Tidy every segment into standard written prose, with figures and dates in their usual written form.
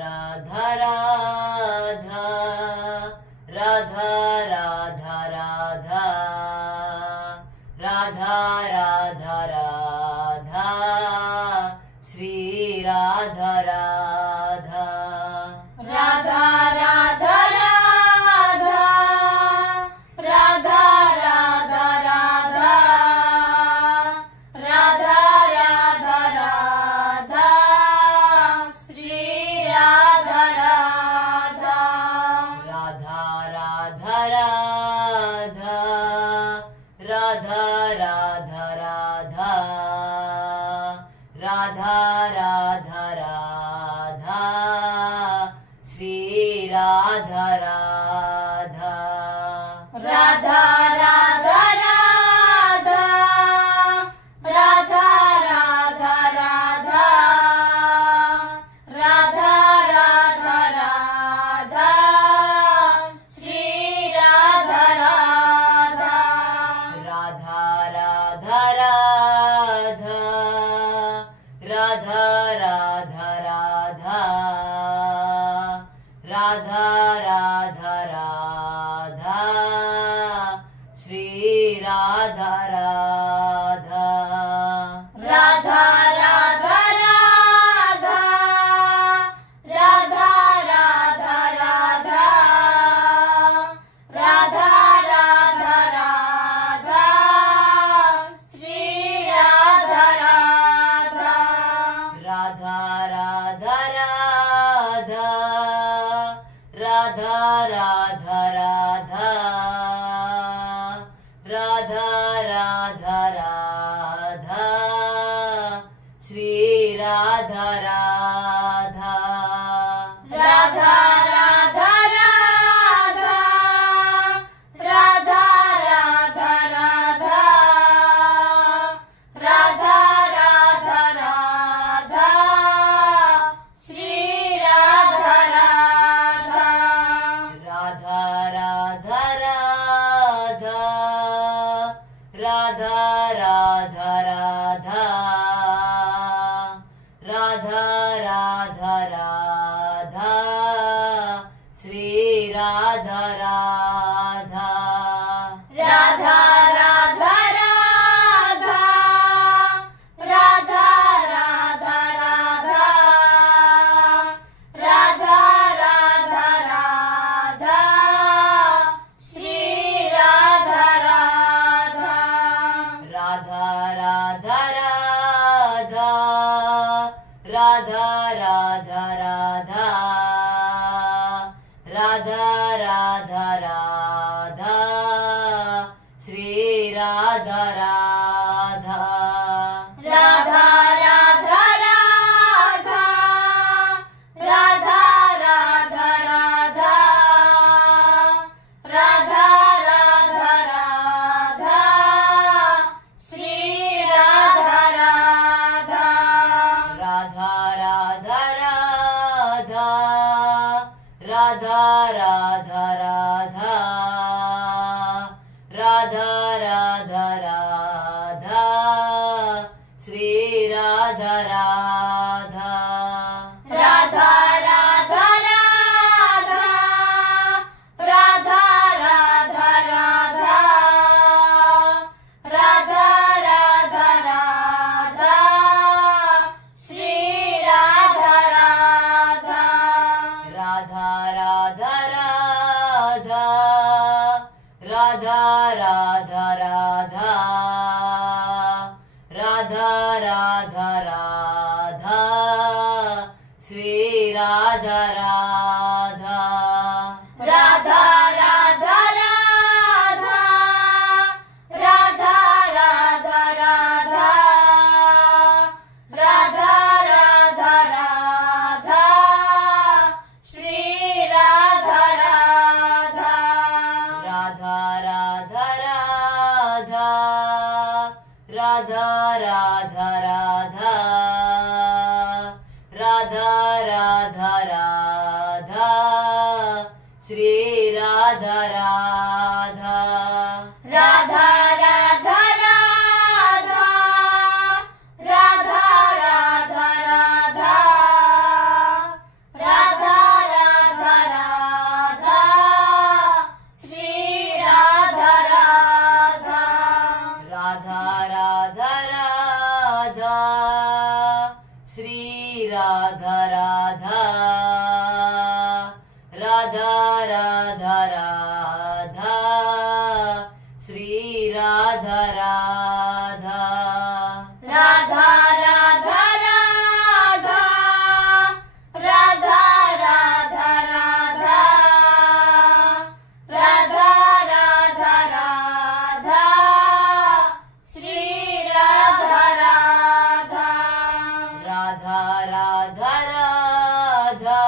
राधा राधा राधा राधा राधा राधा राधा राधा श्री राधा राधा राधा राधा राधा राधा राधा राधा राधा राधा राधा श्री राधा राधा राधा राधा राधा राधा राधा राधा राधा राधा राधा श्री राधा राधा राधा राधा राधा राधा राधा राधा राधा राधा राधा श्री राधा राधा राधा राधा राधा राधा राधा राधा राधा राधा राधा श्री राधा राधा राधा राधा राधा राधा राधा राधा राधा राधा राधा श्री राधा राधा राधा राधा राधा राधा राधा राधा राधा राधा राधा श्री राधा राधा राधा राधा राधा राधा राधा राधा राधा राधा राधा श्री राधा राधा राधा राधा राधा राधा राधा राधा राधा राधा राधा श्री राधा राधा राधा राधा राधा राधा राधा राधा राधा राधा राधा श्री राधा राधा राधा राधा राधा राधा राधा राधा राधा राधा राधा श्री राधा राधा राधा राधा राधा राधा राधा राधा राधा राधा राधा श्री राधा राधा राधा राधा राधा राधा राधा राधा राधा राधा राधा श्री राधा राधा राधा राधा राधा राधा राधा राधा राधा राधा राधा श्री राधा राधा राधा राधा राधा राधा राधा राधा राधा राधा राधा श्री राधा राधा राधा राधा राधा राधा राधा राधा राधा राधा राधा श्री राधा राधा राधा राधा राधा राधा राधा राधा राधा राधा राधा राधा राधा राधा श्री राधा राधा राधा राधा राधा राधा राधा राधा राधा राधा राधा श्री राधा राधा राधा राधा राधा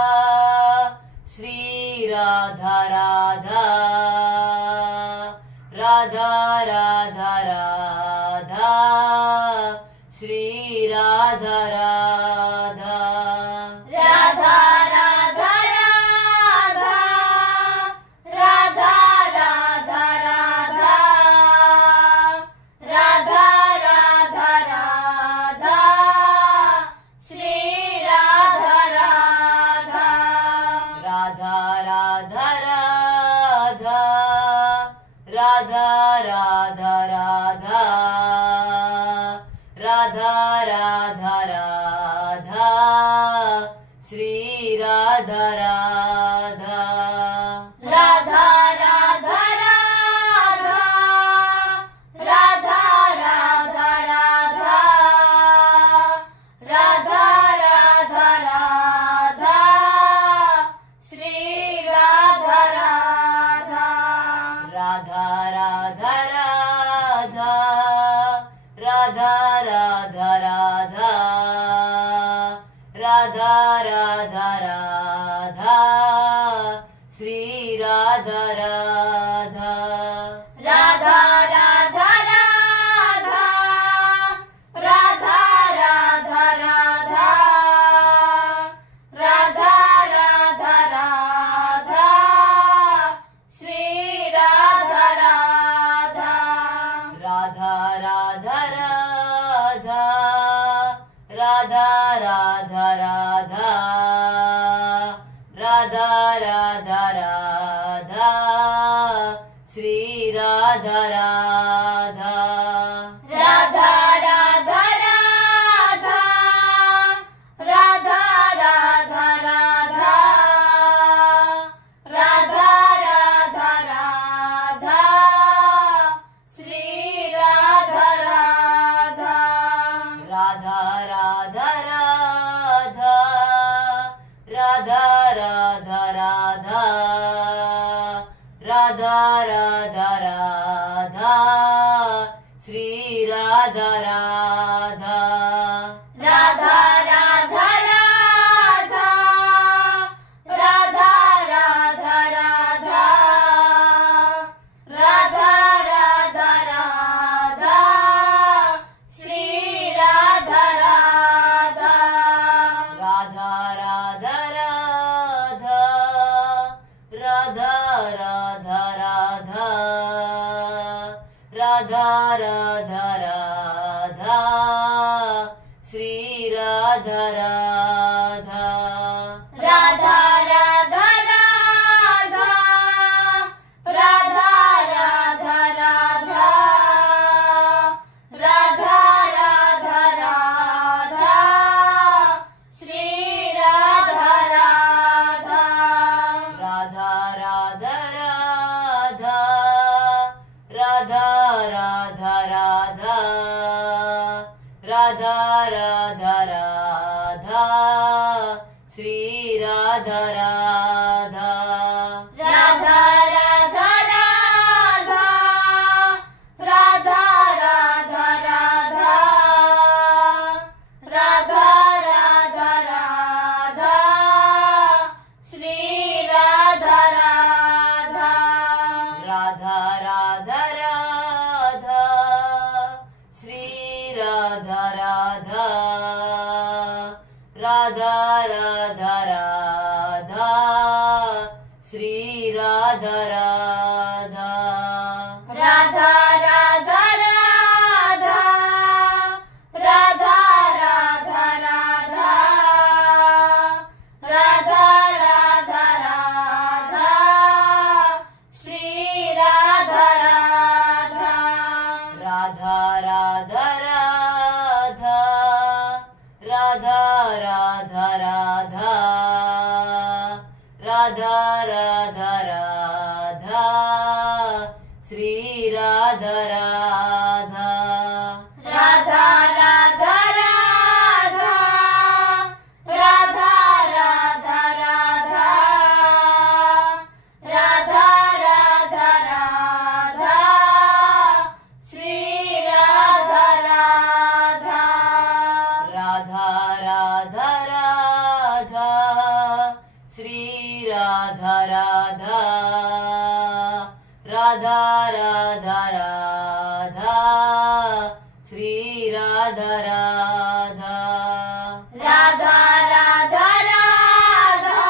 श्री राधा राधा राधा राधा राधा श्री राधा राधा राधा राधा राधा राधा राधा राधा राधा राधा राधा श्री राधा राधा राधा राधा राधा राधा राधा राधा राधा राधा राधा श्री राधा राधा राधा राधा राधा राधा राधा राधा राधा राधा राधा श्री राधा राधा राधा राधा राधा राधा राधा राधा राधा राधा राधा श्री राधा राधा राधा राधा राधा राधा राधा राधा राधा राधा राधा श्री राधा राधा राधा राधा राधा राधा राधा राधा राधा राधा राधा श्री राधा राधा राधा राधा राधा राधा राधा राधा राधा राधा राधा श्री राधा राधा राधा राधा राधा राधा राधा राधा राधा राधा राधा श्री राधा राधा राधा राधा राधा राधा राधा राधा राधा राधा राधा श्री राधा राधा राधा राधा राधा राधा राधा राधा राधा राधा राधा श्री राधा राधा राधा राधा राधा राधा राधा राधा राधा राधा राधा श्री राधा राधा राधा राधा राधा राधा राधा राधा राधा राधा राधा श्री राधा राधा राधा राधा राधा राधा राधा राधा राधा राधा राधा श्री राधा राधा राधा राधा राधा श्री राधा राधा राधा राधा राधा श्री राधा राधा राधा राधा राधा राधा राधा राधा राधा राधा राधा श्री राधा राधा राधा राधा राधा राधा राधा राधा राधा राधा श्री राधा राधा राधा राधा राधा राधा राधा राधा राधा राधा राधा श्री राधा राधा राधा राधा राधा श्री राधा राधा राधा राधा राधा श्री राधा राधा राधा राधा राधा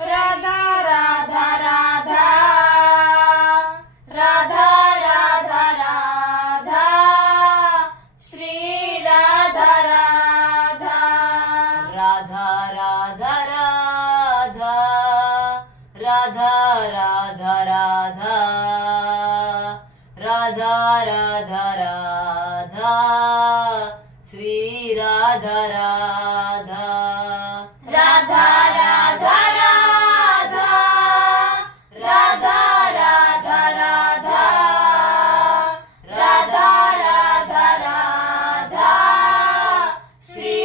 राधा राधा राधा राधा राधा राधा श्री राधा राधा राधा राधा राधा राधा राधा राधा राधा राधा राधा श्री राधा राधा राधा राधा राधा राधा राधा राधा राधा राधा राधा श्री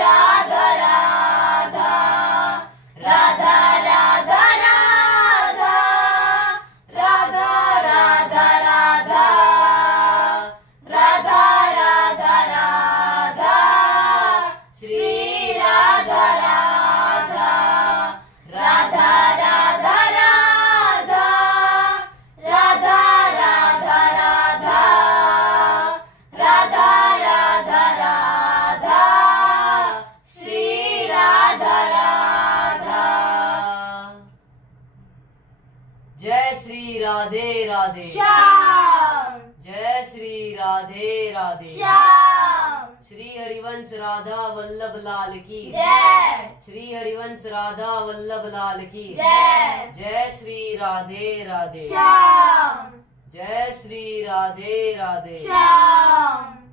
राधा राधा राधा राधा राधा राधा राधा राधा राधा राधा राधा श्री राधा राधा राधा राधा राधा राधा राधा राधा राधा राधा राधा श्री राधा राधा जय श्री राधे राधे श्याम जय श्री राधे राधे श्याम श्री हरिवंश राधा वल्लभ लाल की जय श्री हरिवंश राधा वल्लभ लाल की जय जय श्री राधे राधे श्याम जय श्री राधे राधे श्याम